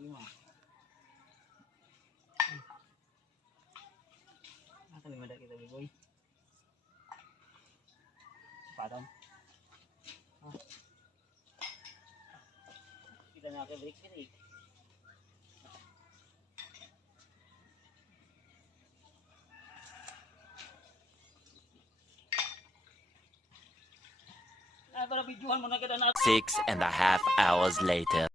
Nakalima. Nakalima dah kita boy. Cepatan. Kita nak ke break. Para videohan mo na kita na 6.5 hours later.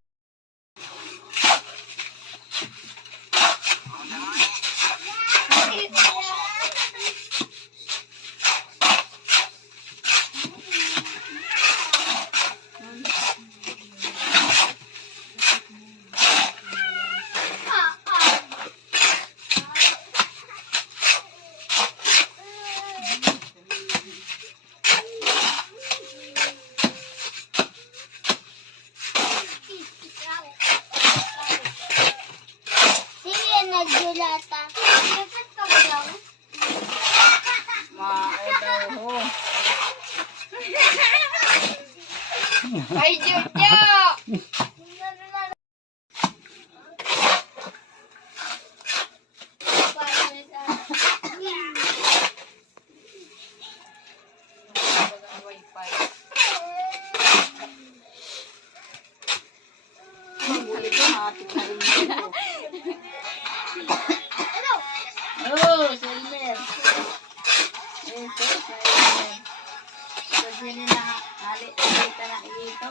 Nagdulata. Dapat ka ba daw? Mao daw ho. Ay, Jojo! Oh, Silmer. Ito, Silmer. So, sino na halita na ito?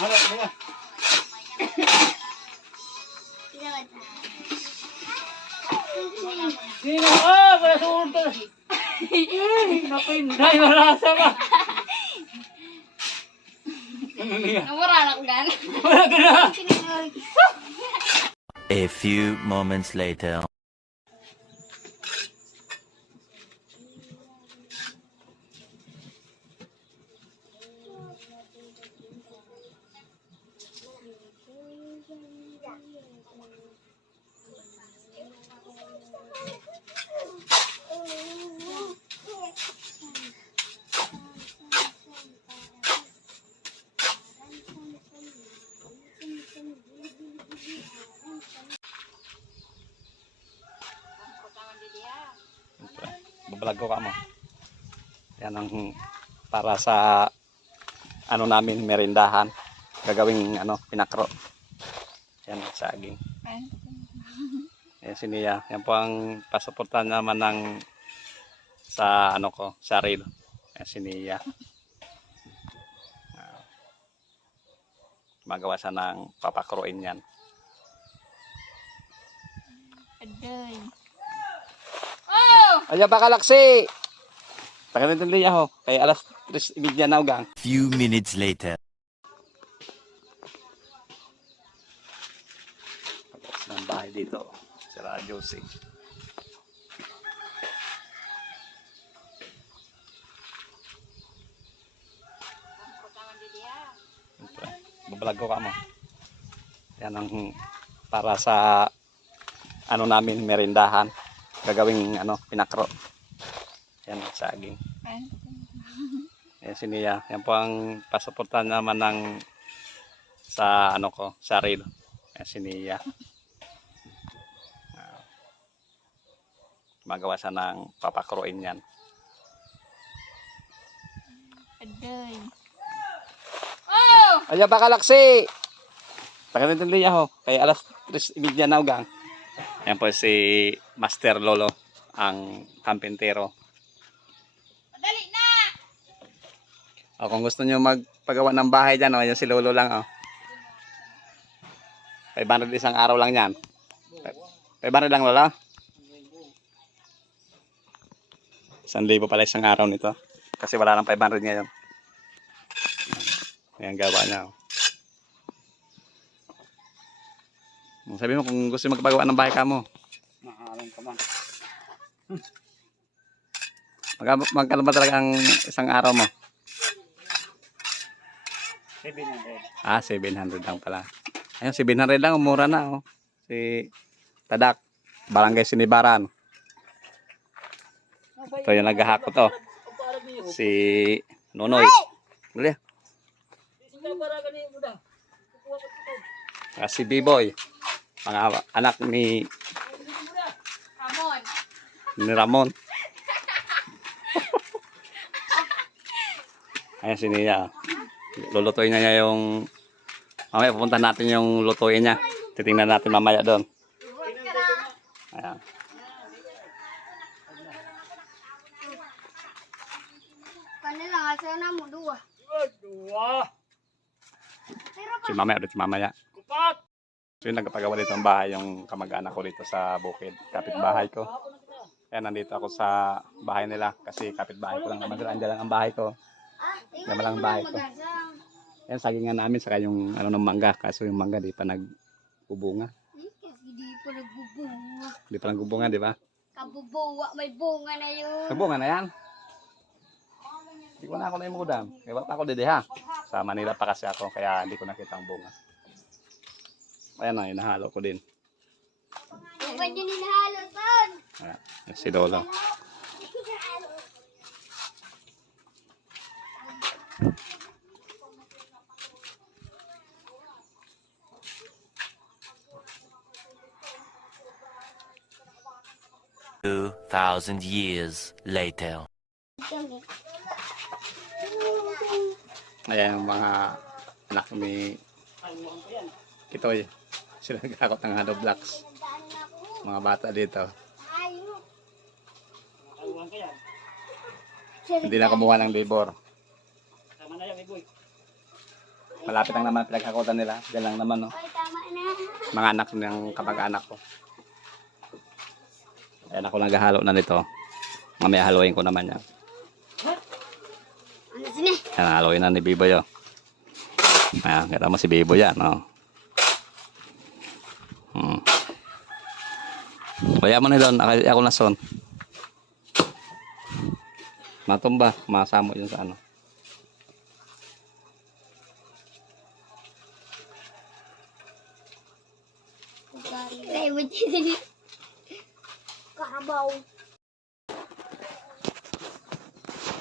Halo, teka. Sino? Ah, wala sa urto. Napinday, wala sa ba? Namura na ko gan. Wala ka na. A few moments later. Babalag ko ka mo. Yan ang para sa ano namin merindahan. Gagawing pinakro. Yan saging. Yan si Nia. Yan po ang pasuportahan naman ng sa saril. Yan si Nia. Magawa siya ng papakroin yan. Aday. Ayan pa kalaksi. Tagal nito liya ho. Kaya alas 3:30 na ugang. Few minutes later. Tapos ng bahay dito. Si Radyo C. Babalag ko ka mo. Yan ang para sa namin merindahan. Gagawing pinakro. Yan saging. Yan si Nia. Yan po ang pasuportahan naman ng sa saril. Yan si Nia. Magawa siya ng papakroin yan. Aday. Ayan pa kalaksi. Tagal nito liya ho. Kaya alas 3:30 na ugang. Yan po si Master Lolo, ang kampintero. Madali na! O, kung gusto nyo magpagawa ng bahay dyan, yan si Lolo lang. 500 isang araw lang yan. 500 lang, Lolo? 1,000 pala isang araw nito. Kasi wala lang 500 ngayon. Ayan gawa niya. Sabi mo kung gusto magpagawa ng bahay ka mo. Mahalong ka man. Magkano ba talaga ang isang araw mo? 700. 700 lang pala. Ayun, 700 lang, mura na. Si Tadak, Barangay Sinibaran. Ito yung naghahakot Si Nonoy. Dali. Si B-Boy. Mga anak ni Ramon. Ramon. Ayan si Nia. Lulutuin na niya yung... Mamaya pupunta natin yung lutuin niya. Titingnan natin mamaya doon. Ayan. Kanila nga sa'yo na mo, dua. Dua. Si mamaya ulit si mamaya. Kupat. So yun, nagpagawa dito ang bahay yung kamag-anak ko dito sa bukid. Kapit-bahay ko. Kaya nandito ako sa bahay nila kasi kapit-bahay ko lang naman. Andyan lang ang bahay ko. Yan lang ang bahay ko. Yan, sagingan namin saka yung ano ng mangga. Kaso yung mangga di pa nagbubunga. Kasi di pa nagbubunga. Di pa nagbubunga, di ba? Kabubuwa, may bunga na yun. Nagbunga na yan. Hindi ko na ako na yung mudam. Kaya ba't ako didi ha? Sa Manila pa kasi ako kaya hindi ko nakita ang bunga. Ayan na, inahalo ko din. Huwag yun inahalo, son. Ayan, si Lolo. Two 2,000 years later. Ayan yung mga anak ni Kitoy. Sila nagkakot ng hollow blocks. Mga bata dito. Tawuhan ka yan. Hindi na kumuha ng labor. Tama na yan, may boy. Malapit lang naman pinagkakutan nila. Diyan lang naman, no? Ay, tama na. Mga anak ng kamag-anak ko. Ayan ako naghahalo na nito. Mamaya haluin ko naman yan. Ano sini? Ayan, haluin na ni Biboy, oh. Ayan, kita mo si Biboy yan, oh. Kaya mo na doon, ako na son. Matumba, masamo yun sa ano. Ay, buti sini. Karabaw.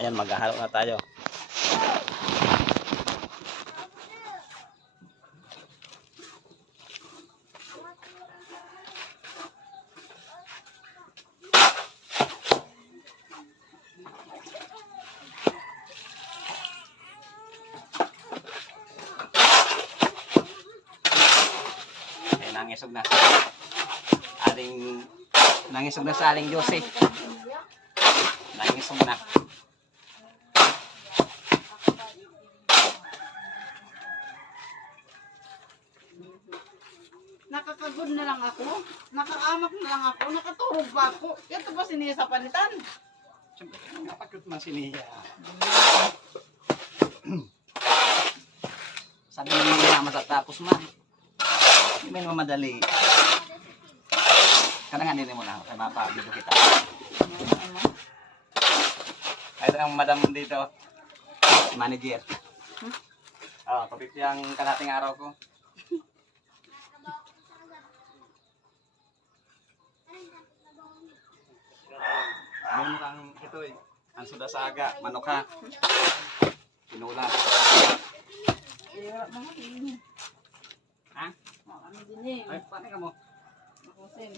Ayan, maghahalo na tayo. Ayan, nangisog na. Nangisog na sa aling Jose. Nangisog na. Nakakagod na lang ako. Nakaamak na lang ako. Nakaturog pa ako. Ito pa siniya sa palitan. Siyempre, napagkot man si Nia. Sabi naman niya, matatapos man. Hindi man mamadali. Karena nga din mo na, kaya mapabilo kita. Ito ang madam dito, manager. Oh, kapit yung kalating araw ko. Ano kang ito eh, ang sudasaga, manok ha. Pinula. Ha? Ano din eh. Ay, paano ka mo? Makusin.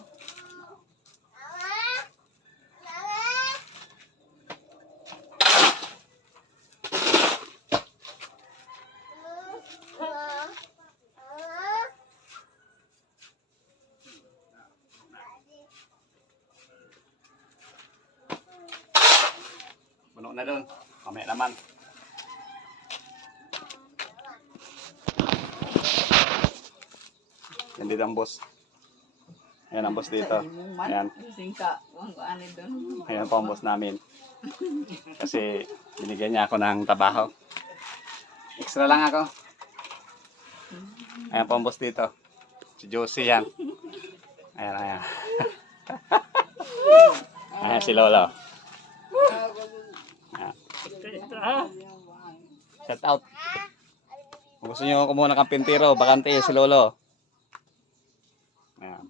Puno na doon. Mamaya naman. Yan dito ang boss. Ayan ang boss dito. Ayan. Singka. Huwag ko ano doon. Ayan po ang boss namin. Kasi binigyan niya ako ng trabaho. Extra lang ako. Ayan po ang boss dito. Si Josie yan. Ayan, ayan. Ayan si Lolo. Ayan. Shout out. Kung gusto nyo kumuha ng kampintero, bakante si Lolo. Ayan.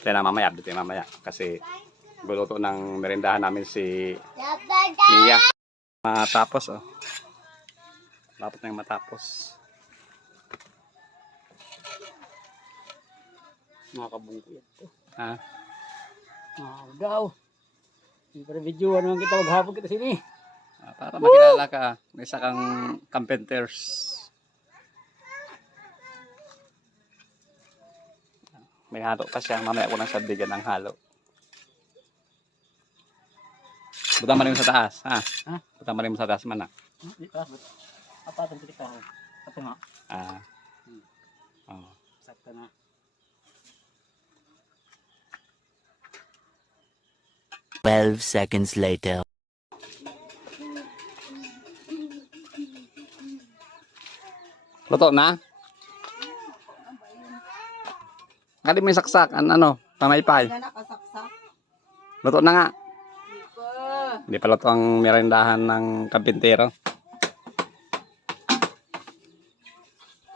Kaya na mamaya, update mamaya. Kasi Guluto ng merindahan namin si Dapat Mia. Matapos, oh. Dapat na yung matapos. Nakabungko yan to. Ha? Daw. Hindi pa rin video naman kita. Maghapon kita sini. Para makilala ka. May isa kang carpenters. May halo pa siya. Mamaya ko lang siya bigyan ng halo. Butang mo rin mo sa taas. Ha? Ha? Butang mo rin mo sa taas man. Di pa. Apatan kita. Ito nga. Oh. Sakta na. Twelve seconds later. Luto na? Kali may saksak. Ano? Pamaypay. Na nakasaksak. Luto na nga. Di pa. Hindi pa luto ang merindahan ng karpintero.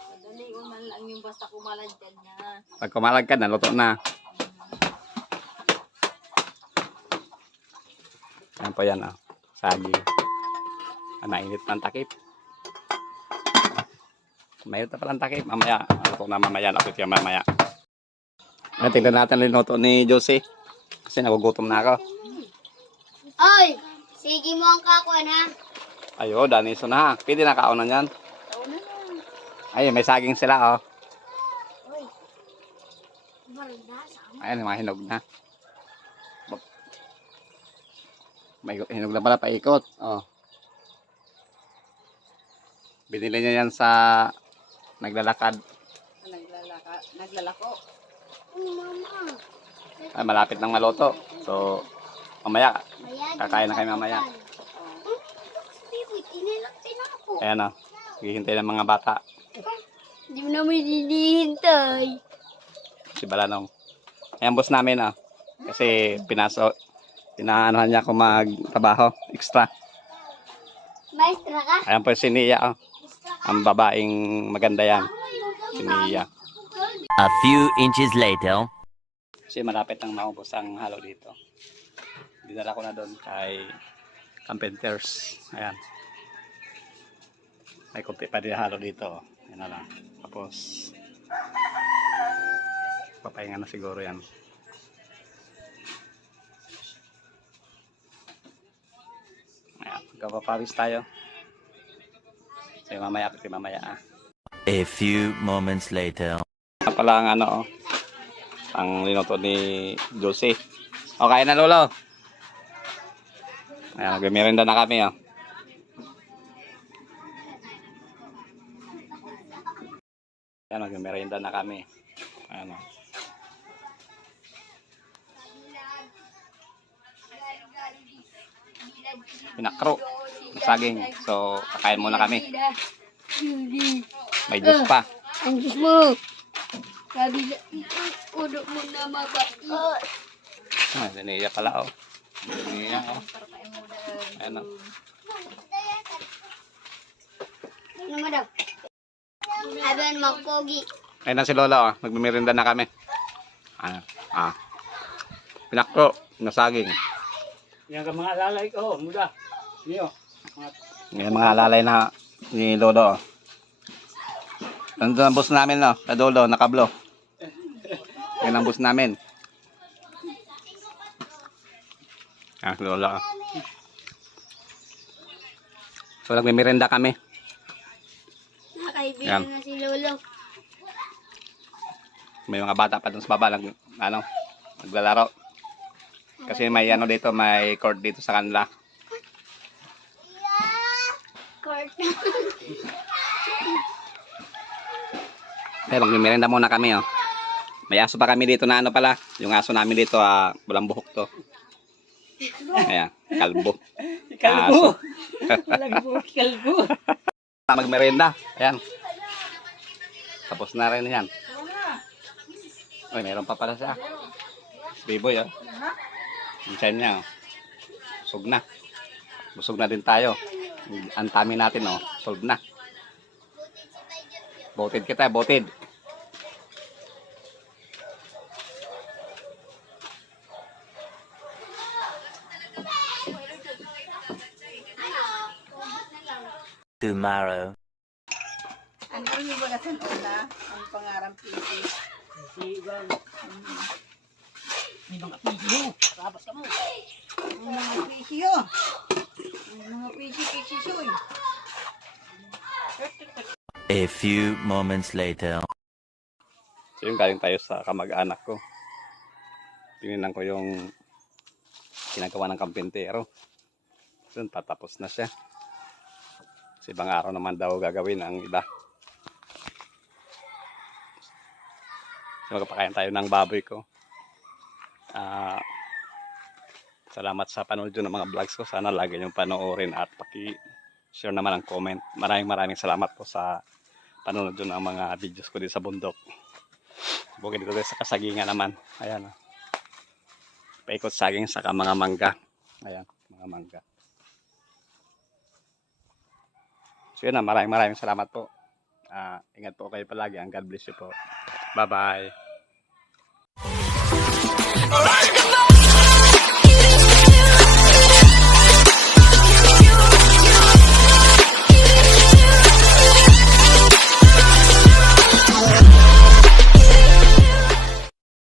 Madali man lang yung basta kumalag dyan na. Pag kumalag ka na, luto na. Yan po yan, oh. Saging. Mainit ng takip. Mainit na palang takip. Mamaya, luto na mamaya. Lapit yan mamaya. Tingnan natin linuto ni Josie. Kasi nagugutom na ako. Oy, sige mo ang kakuan ha. Ayo, daniso na ha. Pwede na kaunan yan. Ay, may saging sila, oh. Oy. Barda sa Ayan, mga hinog na. May hinog na pala paikot. Oh. Binili niya yan sa naglalakad. Naglalako. mama. Ay, malapit ng maluto. So, mamaya, Ayan, kakain na kayo mamaya. Inilaktin ako. Ayan, oh. Hihintay ng mga bata. Hindi mo naman hinihintay. Si Balanong. Ayan, boss namin, oh. Kasi pinaanohan niya ako magtrabaho. Extra. Maestra ka? Ayan po si Nia, oh. Ang babaeng maganda yan. Si Nia. A few inches later. Kasi malapit nang maubos ang halo dito. Dinala ko na doon kay carpenters. Ayan. May kunti pa din halo dito. Ayan na lang. Tapos papahinga na siguro yan. Ayan. Magkapapawis tayo. So mamaya kasi mamaya ah. A few moments later. Pala ang ano oh. Ang linuto ni Josie. Okay na lolo. Ayan, nagmimerinda na kami oh. Ayan, nagmimerinda na kami. Ayan oh. Pinakro. Saging. So, kakain muna kami. May juice pa. Ang Diyos mo. Sabi na, ulo mo na mabait. Ah, siniya pala oh. Siniya oh. Ayan oh. Ano mo daw? Sabi na magpogi. Ayun na si Lola oh. Nagmimirinda na kami. Pinakro. Nasaging. Yan ka mga lalay ko. Muda. Niyo. Ngayon mga alalay na ni Lolo oh. Nandun ang bus namin no. Kadolo, nakablo. Yan ang bus namin. Lola oh. So nagmimirinda kami. Nakaibigan Yan. na si Lolo. May mga bata pa dun sa baba naglalaro. Kasi may ano dito, may court dito sa kanila. Court. Eh, magmimirinda muna kami oh. May aso pa kami dito na ano pala. Yung aso namin dito, walang buhok to. Ayan, kalbo. Kalbo. Lagi po kalbo. Magmerienda. Ayan. Tapos na rin yan. Uy, meron pa pala siya. Biboy oh. Yung chain niya oh. Busog na. Busog na din tayo. Ang tummy natin oh. Solve na. Botid kita, botid. tomorrow. Ano yung bagasan una? Ang pangarang piti. Si Bang. May mga video. Tapos ka mo. Ang mga pisyo. Ang mga pisyo-pisyo. A few moments later. So yung galing tayo sa kamag-anak ko. Tingnan ko yung ginagawa ng kampintero. So yun, patapos na siya. Kasi ibang araw naman daw gagawin ang iba. So magpapakain tayo ng baboy ko. Salamat sa panonood ng mga vlogs ko. Sana lagi niyong panoorin at paki-share naman ang comment. Maraming salamat po sa panonood ng mga videos ko dito sa bundok. Bukid dito sa kasagingan naman. Ayan. Paikot saging saka mga mangga. Ayan, mga mangga. So yun na, maraming salamat po. Ingat po kayo palagi. And God bless you po. Bye-bye.